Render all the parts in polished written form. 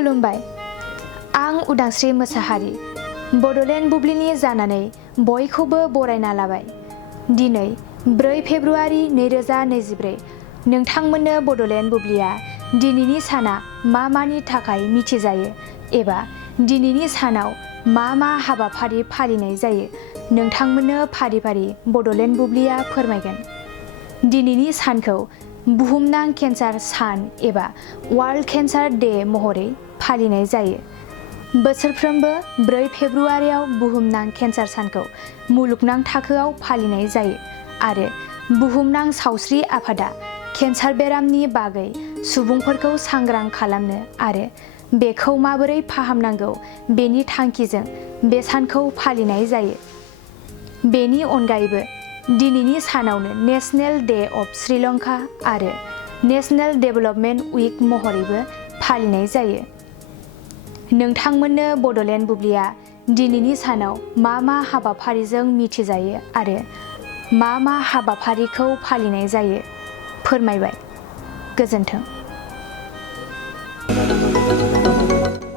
खुलुमबाय। आं उदांस्रि मोसाहारि बड'लेण्ड बुब्लिनि जानानै बयखौबो बरायना लाबाय। दिनै 4 फेब्रुआरि 2024 नोंथांमोननो बड'लेण्ड बुब्लिया दिनैनि साना मा मानि थाखाय मिथिजायो एबा दिनैनि सानाव मा हाबाफारि फालिनाय जायो नोंथांमोननो फारि फारि बड'लेण्ड बुब्लिया फोरमायगोन। दिनैनि सानखौ बुहुमनां केन्सार सान एबा वर्ल्ड केन्सार डे महरै फालिनाय जायो। बोसोरफ्रोमबो 4 फेब्रुआरियाव बुहुमनां केन्सार सानखौ मुलुगनां थाखोआव फालिनाय जायो आरो बुहुमनां सावस्रि आफादा केन्सार बेरामनि बागै सुबुंफोरखौ सांग्रां खालामनो आरो बेखौ माबोरै फाहामनांगौ बेनि थांखिजों बे सानखौ फालिनाय जायो। बेनि अनगायैबो दिनैनि सानावनो नेशनेल डे अफ श्रीलंका आरो नेशनेल डेभेलपमेन्ट उइक महरैबो फालिनाय जायो। नोंथांमोननो बड'लेण्ड बुब्लिया दिनैनि सानाव मा हाबाफारिजों मिथिजायो आरो मा हाबाफारिखौ फालिनाय जायो फोरमायबाय। गोजोन्थों।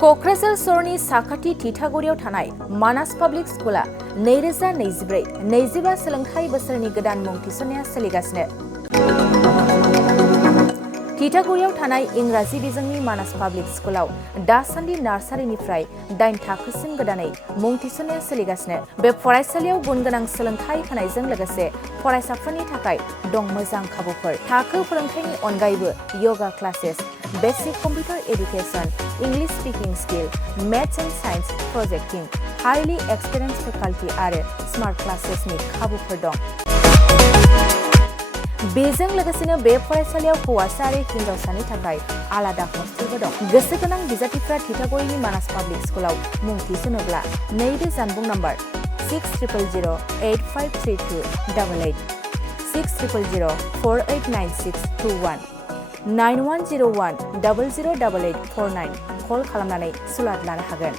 क'क्राझार सहरनि साखाथि थिथागुरियाव थानाय मानास पाब्लिक स्कुला 2024-25 सोलोंथाइ बोसोरनि गोदान मुं थिसननाया सोलिगासिनो। थिथागुरियाव थानाय इंराजि बिजोंनि मानास पाब्लिक स्कुलाव दासान्दि नार्सारिनिफ्राय 8 थाखोसिम गोदानै मुं थिसननाया सोलिगासिनो। बे फरायसालियाव गुनगोनां सोलोंथाइ होनायजों लोगोसे फरायसाफोरनि थाखाय दं मोजां खाबुफोर। थाखो फोरोंथायनि अनगायैबो yoga classes, basic computer education, English speaking skill, maths and science projecting, highly experience faculty आरो स्मार्ट क्लासेसनि खाबुफोर दं। बेजों लोगोसेनो बे फरायसालियाव हौवासा आरो हिन्जावसानि थाखाय आलादा हस्टेलबो दं। गोसो गोनां बिजाथिफ्रा थिथागुरिनि मानास पाब्लिक स्कुलाव मुं थिसनोब्ला नैबे जानबुं नम्बर 6000853288 6000489621 9101008849 कल खालामनानै सुलाद लानो हागोन।